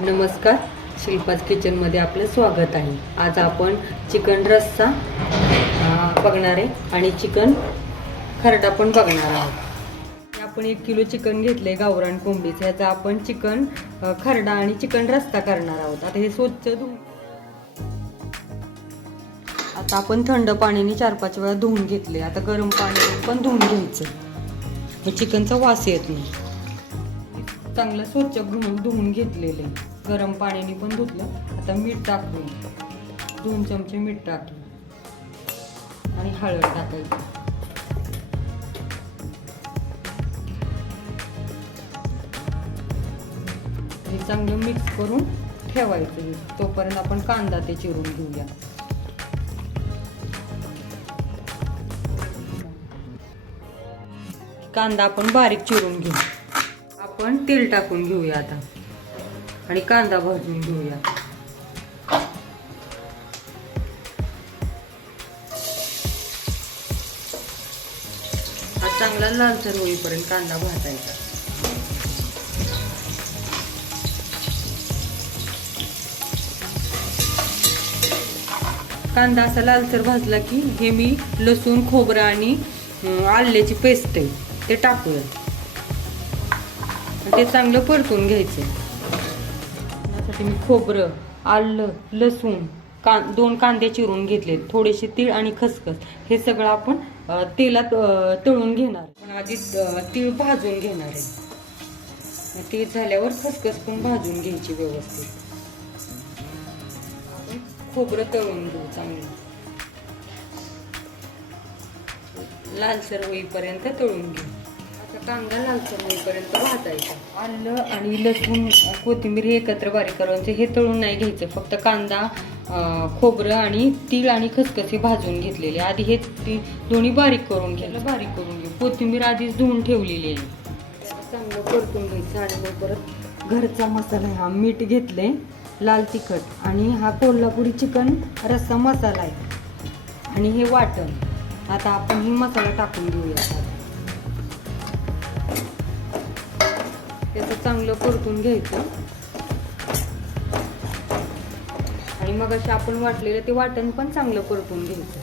नमस्कार. शिल्पाज किचनमध्ये आपलं स्वागत आहे. आज आपण चिकन रस्सा बघणार आहे आणि चिकन खरडा पण बघणार आहोत. हे आपण एक किलो चिकन घेतलंय गावरान कोंबडीचं. ह्याचा आपण चिकन खरडा आणि चिकन रस्सा करणार आहोत. आता हे स्वच्छ धुवून आता आपण थंड पाण्याने चार पाच वेळा धुवून घेतले आता गरम पाण्याने पण धुवून घ्यायचं. चिकनचा वास येत नाही. चांगलं स्वच्छ धुवून धुवून घेतलेलं आहे. गरम पाण्याने पण धुतलं. आता मीठ टाकून दोन चमचे मीठ टाकून आणि हळद टाकायची. हे चांगलं मिक्स करून ठेवायचं. हे. तोपर्यंत आपण कांदा ते चिरून घेऊया. कांदा आपण बारीक चिरून घेऊ. आपण तेल टाकून घेऊया आता. आणि कांदा भाजून घेऊया. चांगला लालसर होईपर्यंत कांदा भाजायचा. कांदा असा लालसर भाजला की हे मी लसूण खोबरं आणि आल्याची पेस्ट आहे ते टाकूया. ते चांगलं परतून घ्यायचं. त्यासाठी मी खोबरं आलं लसूण का दोन कांदे चिरून घेतले थोडेसे तीळ आणि खसखस. हे सगळं आपण तेलात तळून घेणार. पण आधी तीळ भाजून घेणार आहे. मग ते झाल्यावर खसखस पण भाजून घ्यायची व्यवस्थित. खोबरं तळून घेऊ चांगलं. लालसर होईपर्यंत तळून घेऊ. कांदा लालसर होईपर्यंत भाजायचा आलं आणि लसूण कोथिंबीर हे एकत्र बारीक करायचं हे तळून नाही घ्यायचं. फक्त कांदा खोबरं आणि तीळ आणि खसखसे भाजून घेतलेले. आधी हे ती दोन्ही बारीक करून घ्यायला बारीक करून घेऊ. कोथिंबीर आधीच धुवून ठेवलेली आहे. चांगलं परतून घ्यायचं आणि मग परत घरचा मसाला हा मीठ घेतले लाल तिखट. आणि हा कोल्हापुरी चिकन रस्सा मसाला आहे. आणि हे वाटण. आता आपण ही मसाला टाकून घेऊया त्याचं चांगलं परतून घ्यायचं. आणि मग असे आपण वाटलेलं ते वाटण पण चांगलं परतून घ्यायचं.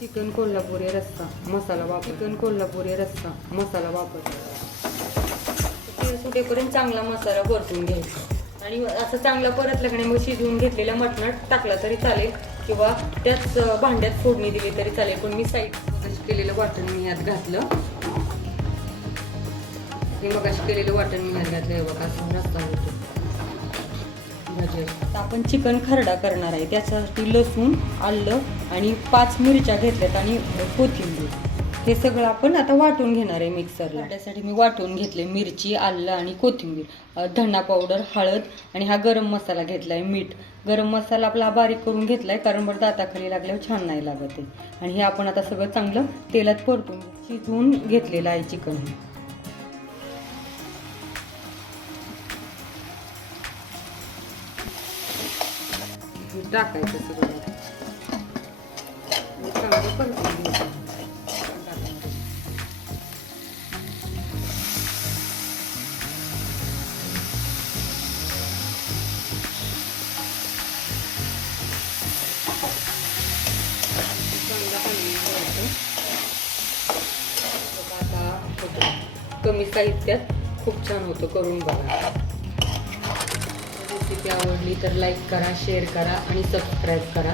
चिकन कोल्हापुरी रस्सा मसाला वापर. चिकन कोल्हापुरी रस्सा मसाला वापर. तेल सुटेपर्यंत चांगला मसाला परतून घ्यायचा. आणि असं चांगला परतलं की नाही मग शिजवून घेतलेला मटणात टाकला तरी चालेल. किंवा त्याच भांड्यात फोडणी दिली तरी चालेल. पण मी साईड केलेलं वाटण मी यात घातलं. हे मग केलेलं वाटण मी यात घातलं बघा असं रस्ता होतो. म्हणजे भाजी आपण चिकन खरडा करणार आहे. त्याच्यासाठी लसूण आलं आणि पाच मिरच्या घेतल्यात आणि कोथिंबीर. हे सगळं आपण आता वाटून घेणार आहे मिक्सरला. त्यासाठी मी वाटून घेतले मिरची आलं आणि कोथिंबीर. धणा धना पावडर हळद आणि हा गरम मसाला घेतलाय मीठ. गरम मसाला आपला बारीक करून घेतलाय कारण बरं दाताखाली लागल्यावर छान नाही लागत आहे. आणि हे आपण आता सगळं चांगलं तेलात परतून शिजवून घेतलेलं आहे चिकन टाकायचं सगळं हे चांगलं परतून घ्यायचं टाकायचं. चांगलं पाणी घालायचं. बघा आता होतं. कमी साहित्यात खूप छान होतं करून बघा रेसिपी आवडली तर लाईक करा शेअर करा आणि सबस्क्राईब करा.